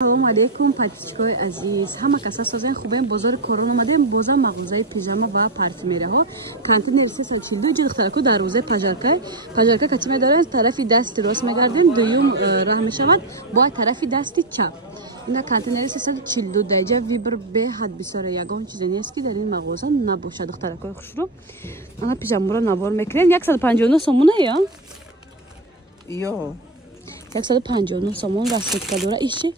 Салом алейкум подписчикои азиз. Ҳама каса созен хубем бозори Корон омадем боза мағозаи пижама ва парфюмерияҳо. Кантинери 342 ҷи духтараку дар рӯзаи пажарка. Пажарка качи медорем тарафи дасти рост мегардем, дуюм раҳ мешавад бо тарафи дасти чап. Ина кантинери 342 даҷа вибр беҳад бисёре ягон чизе нест ки дар ин мағоза набошад духтаракои хушрӯ. Ана пижамаро набор мекунем 159 сомона я? Йо. 159 сомон расветка дора иши?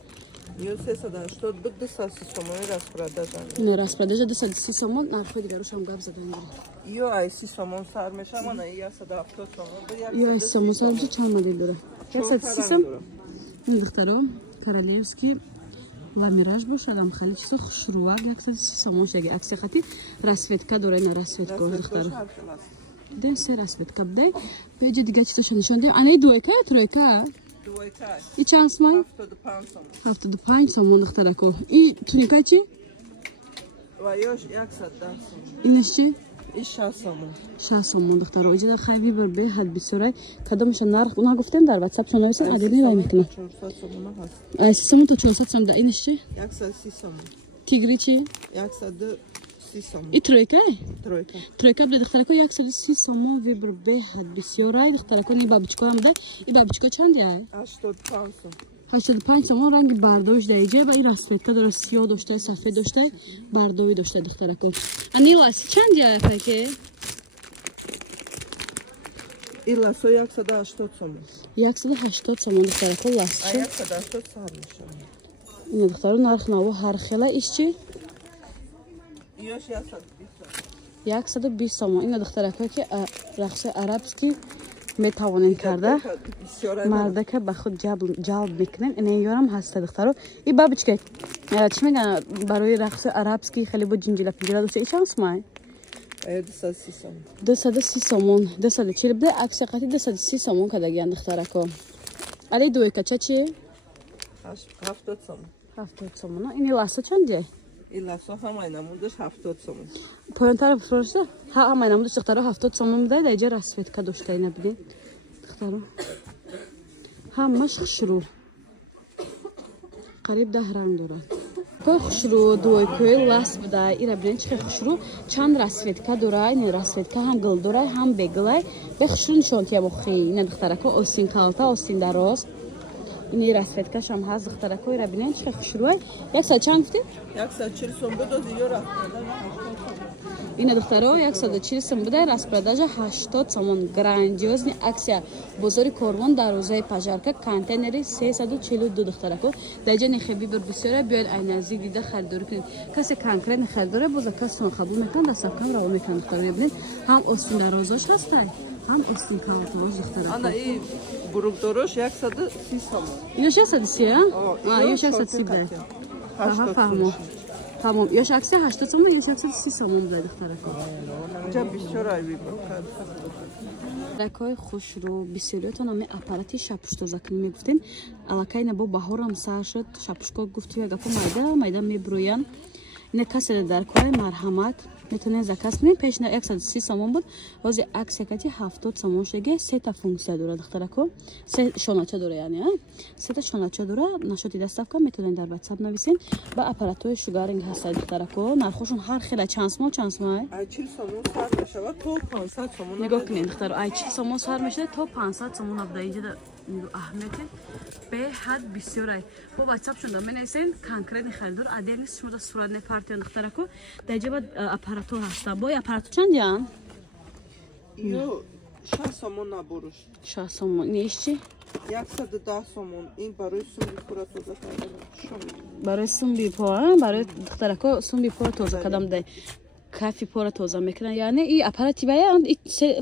Yo 380 200 сомон распродажа. Не распродажа 230 сомон, нархи дигарош ҳам гап задан дора. Yo ай 30 сомон сар мешам, ана 170 сомон. Yo ай сомон сар меша чанд модел дора? 130 сомон. Ин духтаро королевский ламираж бошад, ам хали чизо хушрӯак 130 сомон шаги акси хати расветка дора, ина расветка духтаро. Ден се расветка бдай. Беҷа дига чизо шанишон дем. Ана дуайка я тройка? И чанд сомон? 75 сомон духтарако. И туника чи? Ва ёш 110 сомон. Инаш чи? И 60 сомон. 60 сомон духтаро. Иҷа хайби бир беҳад бисёрай. Кадомаша нарх уна гуфтем дар WhatsApp сон нависен адени вай мекунам. 400 сомон ҳаст. 30 сомон то 400 сомон. Да инаш чи? 130 сомон. Тигри чи? 130 сомон. И тройка? Тройка. Тройка бе духтарако 130 сомон вибр беҳад бисёрай духтарако. Ни бабичко ам да. И бабичко чанд яй? 85 сомон. 85 сомон ранги бардош даиҷа ва ин расветка дора сиёҳ дошта, сафед дошта, бардови дошта духтарако. Ани ласи чанд яй паке? И ласо 180 сомон. 180 сомон духтарако ласи. 180 сар мешам. Ин духтаро нарх наво ҳар хела ишчи? Ёш 120 сомон. Ин духтарако ки рақси арабский метавонем карда. Мардака ба худ ҷалб мекунем. Ина ёрам ҳаста духтаро. И бабичка чӣ мегӯянд барои рақси арабский хеле бо ҷинҷила пинҷила дошта чанд сомон? 230 сомон. 230 сомон. 240 буда акси қати 230 сомон кадагиянд духтарако. Али дуйкача чи? 70 сомон. 70 сомон. Ини ласо чанде? И ласо ҳамаи намудаш 70 сомон. Поёнтара бифурӯшда? Ҳамаи намудаш духтаро 70 сомон буда даҷа расветка дошта ина бидин. Духтаро. Ҳамаш хушрӯ. Қариб 10 ранг дорад. Кой хушрӯ дуйкои лас буда. Ира бидин чихе хушрӯ чанд расветка дорад. Ин расветка ҳам гил дорад, ҳам бегилай. Бе хушрӯ нишонтия бохи. Ина духтарако остин қалта, остин дароз. Ини расветка шам ҳаст духтарако. Ира бидин чихе хушрӯ. 100 чанд гуфти? 140 сомон будози ё распродажа 80 сомон. Ина духтаро 140 сомон буда распродажа 80 сомон. Грандиозни аксия бозори Корвон дар рӯзаи пажарка контейнери 342 духтарако. Даҷа нехеби бир бисёра биёед ай наздик дида харидорӣ кунед. Касе конкретно харидора боза кастомер қабул мекунад дастафкам раво мекунад духтаро. Бибинед ҳам остин дарозош ҳастай, ҳам остин калатош духтарако. Ана и бурукдорош 130 сомон. Инош 130 а? Ёш 130 буда. Аҳа фаҳмо. Тамом. Ёш акси 80 сомон, ёш 130 сомон буда духтарако. Ҷа бисёрай вибр кард. Ракой хушрӯ бисёриётон ами аппарати шапуштозакунӣ мегуфтен. Аллакай на бо баҳорам сар шуд. Шапушко гуфти гапа майда мебурӯянд. Ина касе дар кори марҳамат метавонед заказ кунед. Пеш на 130 сомон буд. Ҳозир аксия кати 70 сомон шудаги сета функсия дорад духтарако. Се шонача дора яъне, сета шонача дора. Нашоти доставка метавонед дар WhatsApp нависен. Ба аппаратҳои шугаринг ҳастад духтарако. Нархошон ҳар хела чанд сомон ай 40 сомон сар мешавад то 500 сомон. Нигоҳ кунед духтаро. Ай 40 сомон сар мешавад то 500 сомон абда инҷа аҳамияти беҳад бисёрай. Бо WhatsApp шуда менависен конкретни харидор адени шуда сурат нефартиён духтарако. Даҷа ба аппаратҳо ҳастанд. Бо аппаратҳо чанд ян? Ё 60 сомон наборуш. 60 сомон. Неш чи? 110 сомон. Ин барои сумби пора тоза кардам. Барои сумби по, барои духтарако сумби по тоза кардам дай. Кафи пора тоза мекунад. Яъне и аппарати бая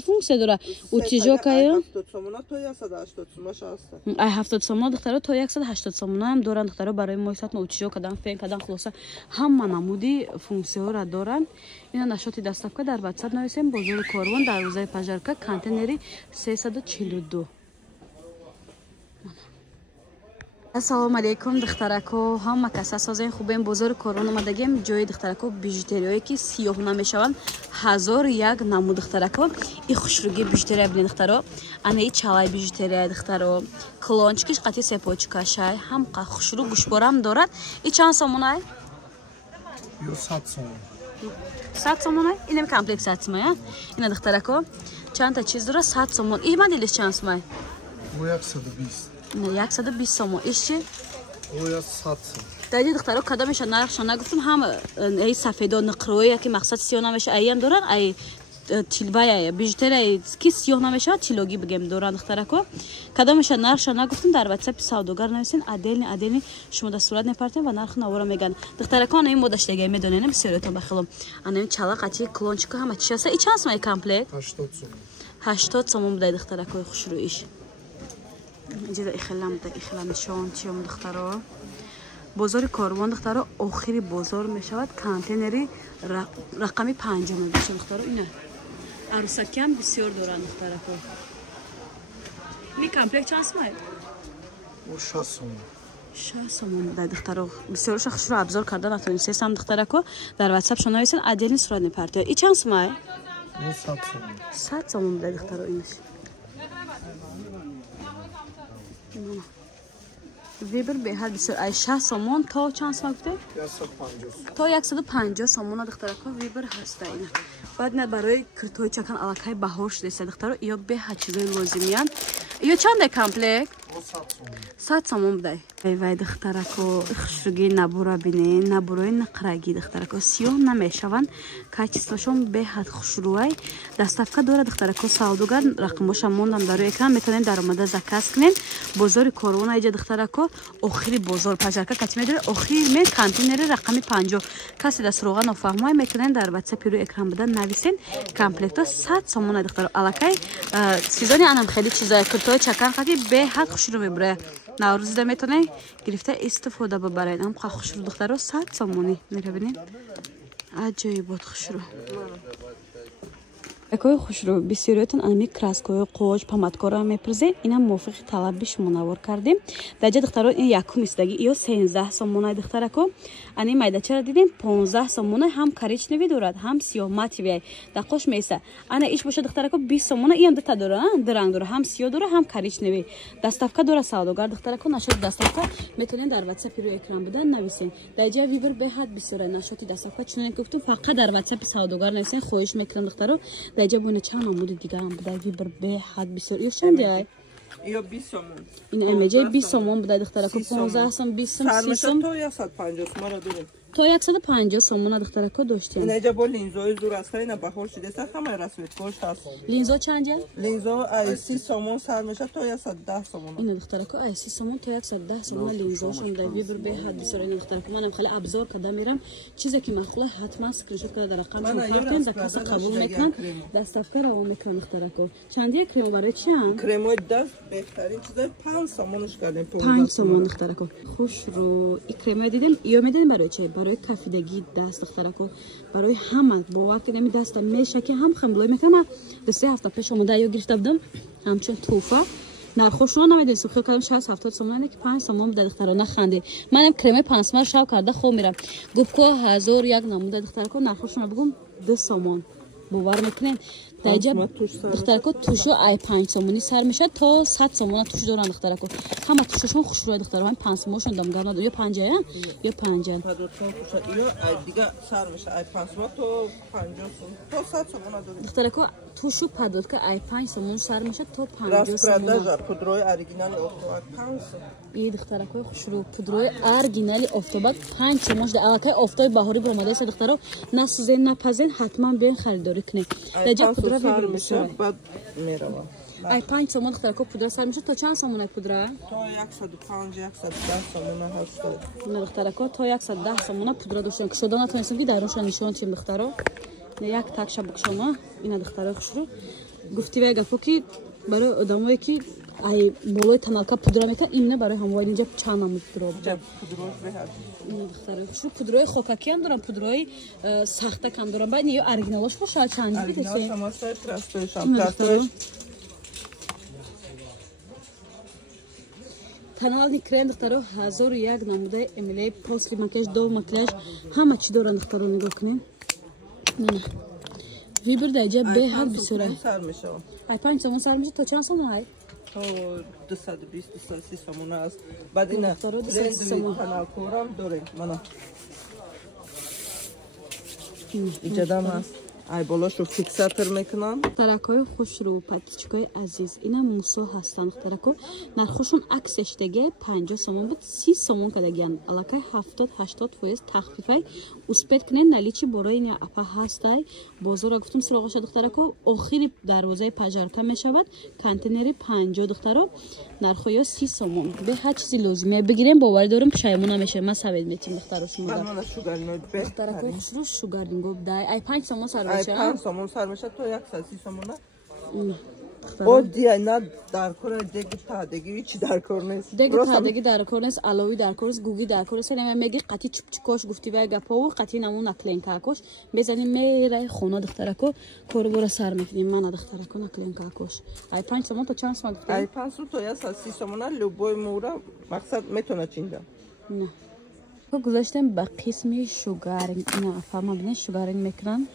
функсия дора. Утиҷока ё? 70 сомон то 180 сомон аста. Ай 70 сомон духтаро то 180 сомон ҳам доранд духтаро барои моҳисатно утиҷо кадан фен кадан хулоса ҳама намуди функсияҳоро доранд. Ина нашоти доставка дар WhatsApp нависем бозори Корвон дар рӯзаи пажарка контейнери 342. Ассалому алейкум духтарако, ҳама каса созен хубем бозори корон омадагем ҷои духтарако бижутериое ки сиёҳ намешаванд 1001 намуд духтарако и хушруги бижутерия бинед духтаро ана и чалай бижутерия духтаро клончкиш қати сепочкашай ҳам қа хушруг гушборам дорад и чанд сомонай 100 сомон 100 сомонай инем комплект 100 сомон ина духтарако чанд та чиз дора 100 сомон и мадилиш чанд сомон 120 120 сомон ишчи 100 сомон дайди духтаро када меша нархша нагуфтум ҳам ай сафедо нақроя ки мақсад сиёҳ намеша айям доран ай тилбая бижутерия ки сиёҳ намеша тилоги бигем доран духтарако када меша нархша нагуфтум дар ватсапи савдогар нависин аделни шумо дастурат мепартем ва нарх навора меган духтарако ана ин модаштега медонен бисёрётон бахилом ана ин чала қати клончика ҳама чиаса и чанд сомон комплект 80 сомон будай духтарако хушрӯиш ҷида ихелам нишон чиём духтаро бозори корвон духтаро охири бозор мешавад контейнери рақами 5 мебошад духтаро ина арусакиам бисёр доранд духтарако ми комплект чанд сомон 60 сомон 60 сомон дай духтаро бисёрша хушро абзор карда натоним 3 сом духтарако дар ватсап шо нависен аделни сурат мепартия и чанд сомон 100 сомон дай духтаро инаш вибр беҳад бисёр ай 60 сомон то чанд сомон гуфте 150 то 150 сомон духтарако вибр ҳаста ина баъд на барои киртои чакан алакай баҳор шудеса духтаро ё беҳад чизои лозимиян ё чанде комплект 100 сомон будай вай духтарако хушруги набура бинен набурои нақраги духтарако сиёҳ намешаванд качествошон беҳад хушрӯай доставка дора духтарако савдогар рақамоша мондам дар рӯи экран метавонен даромада заказ кунен бозори корвон айҷа духтарако охири бозор пажарка кати медори охир ме контейнери рақами 50 каси дастуроға нофаҳмой метавонен дар ватсапи рӯи экран буда нависен комплекто 100 сомон ай духтаро алакай сезони анам хеле чизоя куртои чакан қати беҳад хушрӯ мебурая наврӯзида метавонен гирифта истифода бибаред ам қа хушрӯ духтаро 100 сомонӣ мерабинед аҷоибот хушрӯ якои хушрӯ бисёриётон ами краскои қоч помадкора мепурзе инам мувофиқи талаби шумо навор кардем даҷа духтаро ин якум истаги ё 13 сомонай духтарако ани майдачара дидем 15 сомонай ҳам коричневӣ дорад ҳам сиёҳ мативиай дақош меса ана иш боша духтарако 20 сомона иам дута дора ранг дора ҳам сиёҳ дора ҳам коричневӣ доставка дора савдогар духтарако нашоти доставка метавонен дар ватсапи рӯи экран буда нависен даҷа вибр беҳад бисёрай нашоти доставка чунон гуфтум фақат дар ватсапи савдогар нависен хоҳиш мекунам духтаро даҷа буна чанд намуди дигарам будай вибр беҳад бисёр ё чанде ё 20 сомон ин эмеҷаи 20 сомон будай духтарако 15 сом 20 сом 30 сом то 150 сомон дорем то 150 сомона духтарако доштем инаҷа бо линзои зураста ина баҳор шудеса ҳама расветгош ҳаст линзо чанҷа линзо ай 30 сомон сар меша то 110 сомон ина духтарако ай 30 сомон то 110 сомон линзошон дай вибр беҳад бисёр ина духтарако манам хеле абзор када мирам чизе ки махула ҳатман скриншот када дар рақам мефартем за каса қабул мекунам доставка равон мекунам духтарако чандия крем барои чанд кремои даст беҳтарин чиза 5 сомонш кардем 5 сомон духтарако хушрӯ и кремои дидем ё медонем барои че барои кафидагӣ даст духтарако барои ҳама бовар кунем даста меша ки ҳам хемлой мекунам 2-3 ҳафта пеш омада ё гирифта будам ҳамчун туҳфа нархошро намедонем сухи кардам 60-70 сомон ки 5 сомон буда духтаро наханде манам кремои 5 сомон шав карда хоб мирам губко 1001 намуда духтарако нархошро набигум 2 сомон бовар мекунем даҷа духтарако тушу ай 5 сомони сар мешад то 100 сомона туш доран духтарако ҳама тушашон хушрӯи духтаро ҳам 5 сомоншон дам гар надо ё 5 ё 5 ё ай дига сар меша ай 5 сомон то 50 сомон то 100 сомон дорем духтарако тушу падодка ай 5 сомон сар мешад то 50 распродажа пудрои оригинали офтобак 5 сомон и духтарако хушрӯ пудрои оригинали офтобак 5 сомон да алакай офтоби баҳорӣ буромадаиса духтаро насӯзен напазен ҳатман биён харидорӣ кунед даҷа пудра меша бад мерава ай 5 сомон духтарако пудра сар мешад то чанд сомон ай пудра то 105 110 сомон ҳаст ина духтарако то 110 сомон пудра доштем кушода натонистам ки дайронша нишон чим духтаро як такша букшома ина духтаро хушрӯ гуфтивай гапо ки барои одамое ки ай болои таналка пудра мекунад имна барои ҳамои инҷа чанд намуд пудро ина духтаро хушрӯ пудрои хокаки ҳам дорам пудрои сахта кам дорам баъд ё оригиналош бошад чанд бидесе тональный крем духтаро 1001 намудаи эмилияи после макияж до макияж ҳама чӣ доранд духтаро нигоҳ кунед. вибр даҷа беҳад бисёрай сар мешавад. ай 5 сомон сар меша то чанд сомон ай 220-230 сомон аст. баъд ина Духтаро 230 сомон. таналкорам дорем. мана иҷадам аст. ай болошро фиксатор мекунам. духтаракҳои хушрӯ подписчикҳои азиз ина мусо ҳастанд духтарако нархушон аксияшдаги 50 сомон буд 30 сомон кадагиян аллакай 70-80% тахфифай успед кунед наличи борои ина апа ҳастай бозорро гуфтум сироғаша духтарако охири дарвозаи пажарка мешавад контейнери 50 духтаро нархоё 30 сомон беҳад чизи лозиме бигирем боварӣ дорем пушаймон намеша ма савед метим духтаро шумо мана шугаринот духтарако хушрӯ шугаринго дай ай 5 сомон сар ай меша 5 сомон сар мешавад то 130 сомон. одди айна даркора деги тадеги ичи даркор нест. деги тадеги даркор нест алови даркор нест гуги даркор нест нема меги қати чупчикош гуфти вай гапову қати наму накленкакош безани мерай хона духтарако корбора сар мекуним мана духтарако накленкакош ай 5 сомон то чанд сомон гуфти ай 5 то 130 сомон любой мура мақсад метона чинда не то гузаштем ба қисми шугаринг ина фама бине шугаринг мекунан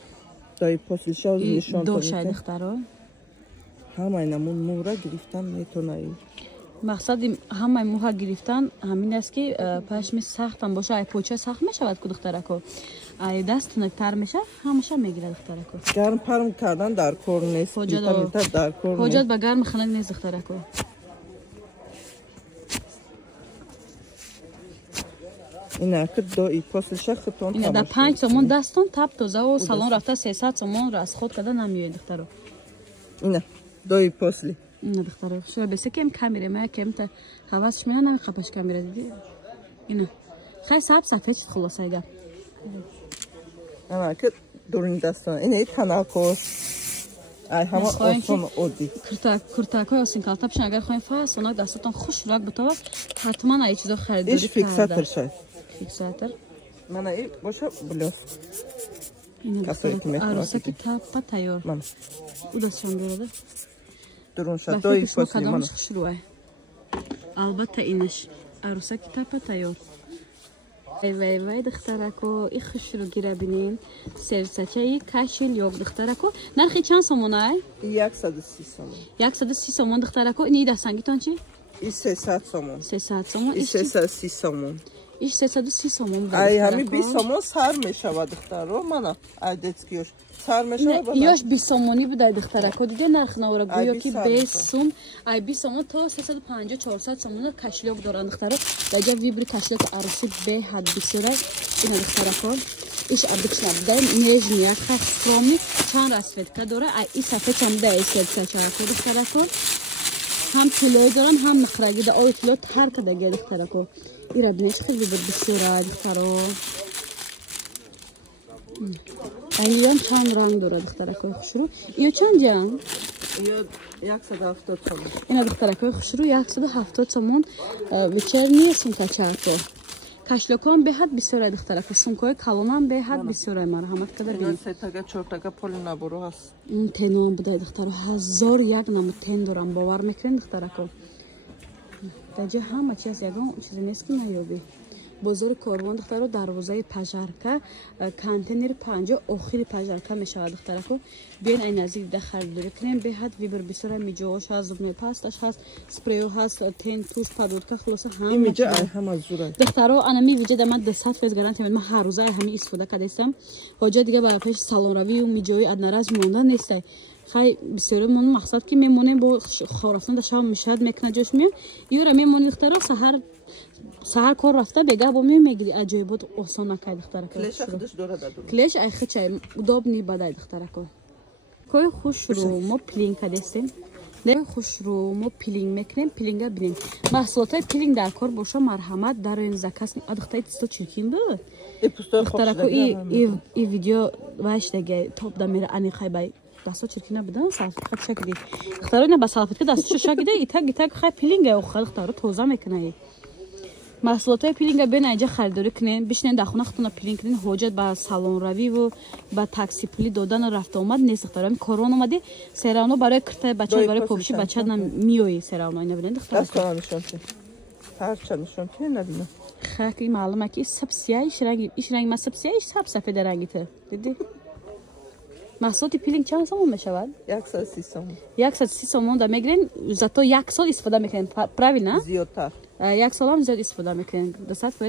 дай после шоу нишон дошай духтаро ҳамаи намун мура гирифтан метонаи мақсади ҳамаи муҳа гирифтан ҳамин аст ки пашми сахтам боша ай поча сахт мешавад ку духтарако ай даст тунуктар меша ҳамаша мегирад духтарако гарм парм кардан дар кор нест ҳоҷат ба гарми ханак нест духтарако инаки дои после ша хитон ина да 5 сомон дастон таб тозаву салон рафта 300 сомон расход када намиёед духтаро ина дои после ина духтаро шура бесе кем камера ма кемта ҳавасш мена нами қапаш камера диди ина хай саб сафед хулосайга инаки дурин дастон ина таналкор ай ҳама осон одди куртакҳои осинкалта пишан агар хоҳем фасонак дастатон хушрак битова ҳатман ай чизо харидорӣ иш фиксатор шай фиксатор мана и боша блёс аросаки таппа тайёр удастшон дорада дурун шад дои после кадомаш хушрӯай албатта инаш аросаки таппа тайёр вай духтарако и хушрӯ гира бинин серсачаи кашил ёк духтарако нархи чанд сомон ай 130 сомон 130 сомон духтарако ини дастангитон чи и 300 сомон 300 сомон и 330 сомон иш 330 сомон буде ай ҳами 20 сомон сар мешавад духтаро мана ай детскиёш сар мешавад ёш 20 сомони буде духтарако диде нарх навора гӯё ки 20 сом ай 20 сомон то 350 400 сомон кашлёк доранд духтаро даҷа вибри кашлёк ароси беҳад бисёрай ина духтарако иш обычно дай нежния ха скромный чанд расцветка дора ай и сафед чам дай сафед духтарако ҳам тӯлои доранд ҳам нақраги да ой тӯло тар кадаги духтарако ира бинеш хеле бисёрай духтаро ангиям чанд ранг дорад духтаракои хушрӯ ё чанд ҷан ё 170 сомон ина духтаракои хушрӯ 170 сомон вечерния сумкачаато кашлёкон беҳад бисёрай духтарако сумкаҳои калонам беҳад бисёрай марҳамат када бинед сетага чортага поли наборо ҳаст теноам будай духтаро 1001 наму тен дорам бовар мекунед духтарако даҷа ҳама чи аз ягон чизе нест ки наёбӣ бозори корвон духтаро дарвозаи пажарка контейнери 50 охири пажарка мешавад духтарако биён ай наздик дида харидорӣ кунем беҳад вибр бисёрай миҷоаш ҳаст зубной пасташ ҳаст спреё ҳаст тен туш подводка хулоса имиҷа ай ҳама зурай духтаро анами виҷа да ман 200 фез гарантия ман ҳар рӯза ай ҳами истифода кардастам ҳоҷат дига ба пеш салонравию миҷои аднараз монда нестай хай бисёри мон мақсад ки мемонем бо хорафтан да шам мешад мекна ҷош меям ёра мемони духтаро саҳар кор рафта бега бо мемегири аҷоибот осон накай духтарако клеш ай хичай удобни бадай духтарако кои хушрӯ мо пилинг кадестем хушрӯ мо пилинг мекунем пилинга бинем маҳсулотои пилинг дар кор боша марҳамат дароин закас адухтаи тисто чиркин буд духтарако и видео вашдаге топ да мера аниқай бай дасто чиркина будан салфетка шакиди духтаро ина ба салфетка дастшо шакиде итак хай пилинга оха духтаро тоза мекунай маҳсулотои пилинга бен айҷа харидорӣ кунен бишинен дар хона худтона пилинг кунен ҳоҷат ба салонравиву ба такси пули додану рафта омад нест духтаро корон омади серавно барои киртаи бача барои побиши бача миёи серавно ина бинед духтаро Tarça nişon ki nedine? خاکی معلومه که سب سیاهش رنگی ایش رنگ ما سب سیاهش سب سفید رنگی ته دیدی محصولات پیلینگ چند سومون میشود 130 سومون 130 سومون دا میگیرین زاتو یک سال استفاده میکنین правильно زیادتر یک سال هم زیاد استفاده میکنین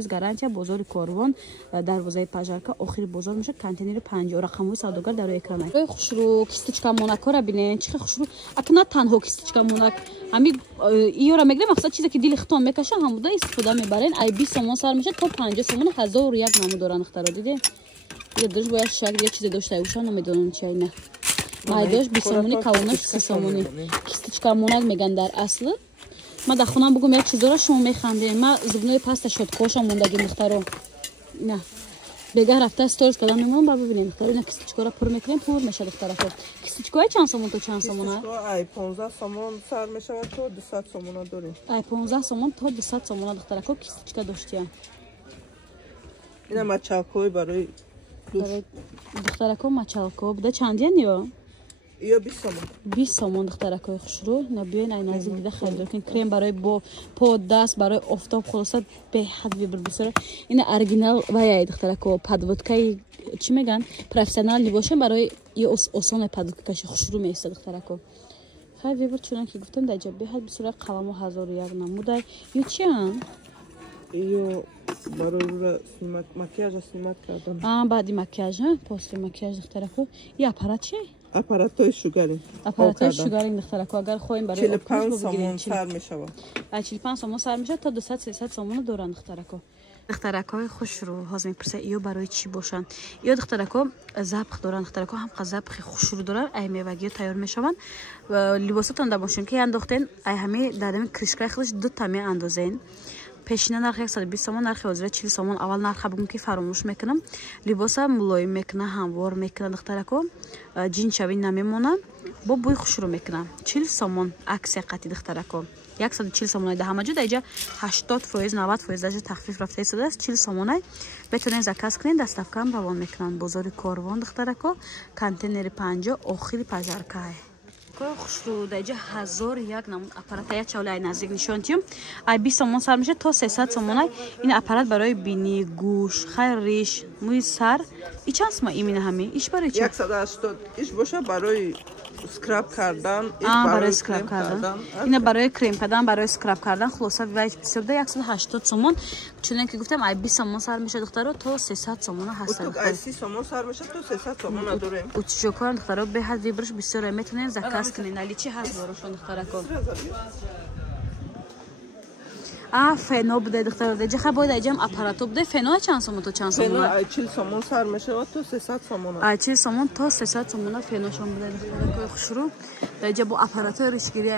200% گارانتیا بازار کاروان دروازه پاژارکا آخر بازار میشه کانتینر 50 رقم سوداگر در اکران روی خوشرو کیستچکا موناکو را ببینین چه خوشرو اکنون تنها کیستچکا موناک همین ایورا میگیریم مقصد چیزی که دل ختم میکشه همودا استفاده میبرین ای 20 سومون سر میشه تا 50 سومون 1001 نامو دارن اختراع دیدین یه درش باید شکل یه چیز داشته باشن نمیدونم چی نه مایداش 20 سومونی کالونش 30 سومونی کیستچکا موناک میگن در اصل ما در خونم بگم یک چیزا را شما میخندین ما زبونای پاست شد خوشم موندگی مختارو نه بگه رفته استورز کردم میمونم با ببینیم مختارو نه کیستچکا را پر میکنیم پر میشه دخترا خود کیستچکا چند سومون تو چند سومون ای 15 سومون سر میشه تو 200 سومون داریم ای 15 سومون تا 200 سومون دخترا خود کیستچکا داشتیم اینا مچالکوی برای دخترا خود مچالکو بوده چندین یا یا 20 سومون 20 سومون دخترکای خوشرو نبیین این نزدیک دیده خیلی دارین کرم برای با پا دست برای آفتاب خلاص به حد ویبر بسره این اورجینال وای دخترکو پدودکای چی میگن پروفسیونال باشه برای یه آسان پدودکش خوشرو میسته دخترکو خیلی ویبر چون که گفتم در به حد بسره قلمو 1001 نموده یو چی ان یو برای مکیاژ سیمات کردم بعدی مکیاژ پست مکیاژ دخترکو یا اپارات چی اپاراتای شوگری اپاراتای شوگری دخترکو اگر خواهیم برای 45 سومون سر میشه 45 سومون سر میشه تا 200 300 سومون دوران دخترکو دخترکای خوش رو هاز میپرسه ایو برای چی باشن یا دخترکو زبخ دوران دخترکو هم زبخ خوش رو دوران ای میوگی تیار میشون لباساتون دا باشین که انداختین ای همه دادم کرشکای خودش دو تا می اندازین پیشینه نرخ 120 سومون نرخ حاضر 40 سومون اول نرخ بگم که فراموش میکنم لباس ملایم میکنه هموار میکنه دخترکو جین شوین نمیمونه با بوی خوش رو میکنه 40 سومون عکس قطعی دخترکو 140 سومون ده همه جا اینجا 80% 90% درجه تخفیف رفته ایستاده است 40 سومون بتونین زکاس کنین دستافکا هم روان میکنن بازار کاروان دخترکو کانتینر 50 آخر پاژارکای خوش رو اینجا 1001 نمون اپارات یا چاله نزدیک نشون تیم ای 20 سومون سر میشه تا 300 سومون این اپارات برای بینی گوش خیر ریش موی سر ای چند اسم ایمینه همین ایش برای چی 180 ایش باشه برای اسکراب کردن برای اسکراب کردن اینا برای کریم کردن برای اسکراب کردن خلاصه وایج بسیار 180 سومون چون که گفتم ای 20 سومون سر میشه دخترو تا 300 سومون هست تو ای 30 سومون سر میشه تا 300 سومون داریم و چوکار دخترو به حد ویبرش بسیار میتونین زکاس کنین علی چی هست براشون دخترکو فنو بده دختر دیگه خب باید ایجام اپاراتو بده فنو چند سومون تو چند سومون ای 40 سومون سر میشه و تو 300 سومون ای 40 سومون تا 300 سومون فنوشون بده دخترکو خوشرو دیگه با اپاراتو ریشگیری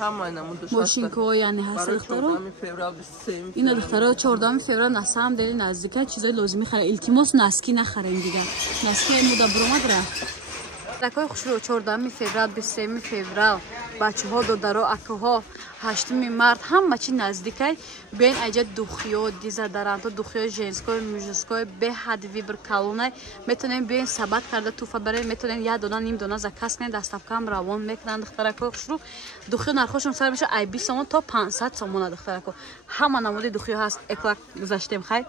همه نمود ماشینکو یعنی هست دخترو این دخترو 14 فوریه نسام دل نزدیکه چیزای لازمی خره التماس نسکی نخرین دیگه نسکی مود برامد رفت دکای خوشرو 14 فوریه 23 فوریه بچه‌ها دودارو اکوها 8 مارت همه چی نزدیکه بیاین اینجا دوخیو دیزادرانتو دوخیو ژنسکوی موژسکوی به حد ویبر کالونه میتونین بیاین ثبت کرده توفه برای میتونین یا دونه نیم دونه زکاس کنین دستافکا هم روان میکنن دخترکو خوشرو دوخیو نرخشون سر میشه ای 20 سومون تا 500 سومون دخترکو همه نمود دوخیو هست اکلاک گذاشتیم خیر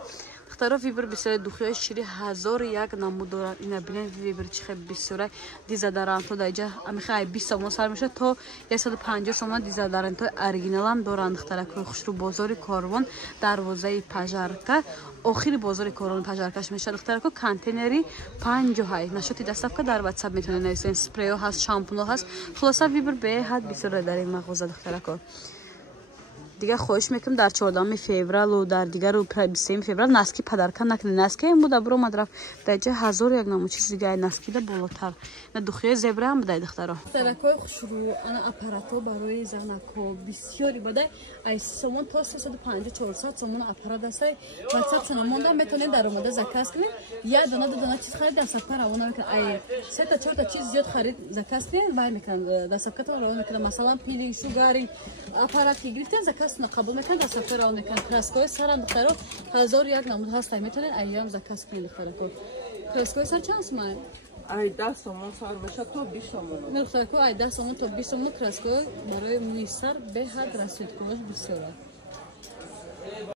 دخترا ویبر بسیار دوخیای شیری 1001 نمود دارن اینا ببینید ویبر چه بسیار دیزادرانتو دایجا امیخه 20 سومون سر میشه تا 150 سومون دیزادرانتو اورجینال هم دارن دخترکو خوش رو بازار کاروان دروازه پاژارکا آخر بازار کاروان پاژارکاش میشه دخترکو کانتینری 50 های نشاتی دستافکا در واتساپ میتونین نویسین اسپریو هست شامپونو هست خلاصا ویبر به حد بسیار در این مغازه دخترکو دیگه خواهش میکنم در 14 فوریه و در دیگر رو 23 فوریه نسکی پدرکا نکنه نسکی این بود برو مدرف درجه 1001 نمو چیز دیگه نسکی ده بالاتر نه دوخیه زبره هم بده دخترا دخترکای خوشرو انا اپاراتو برای زنکو بسیاری بده ای سومون تا 350 400 سومون اپارات است واتساپ سنموندا میتونین در اومده زکاس کنین یا دونه چیز خرید دستافکا روانه میکنه ای 3 تا 4 تا چیز زیاد خرید زکاس کنین وای میکنه دستافکا تو روانه میکنه مثلا پیلی شوگاری اپارات کی گرفتین زکاس قبول میکنن دستافکا روانه میکنن کراسکوی سر دخترا 1001 نمود هست میتونین ایام زکاس کنین دخترکو کراسکوی سر چند اسمه ای 10 سومون سر میشه تا 20 سومون نه دخترکو ای 10 سومون تا 20 سومون کراسکوی برای موی سر به حد رسید کنش بسیاره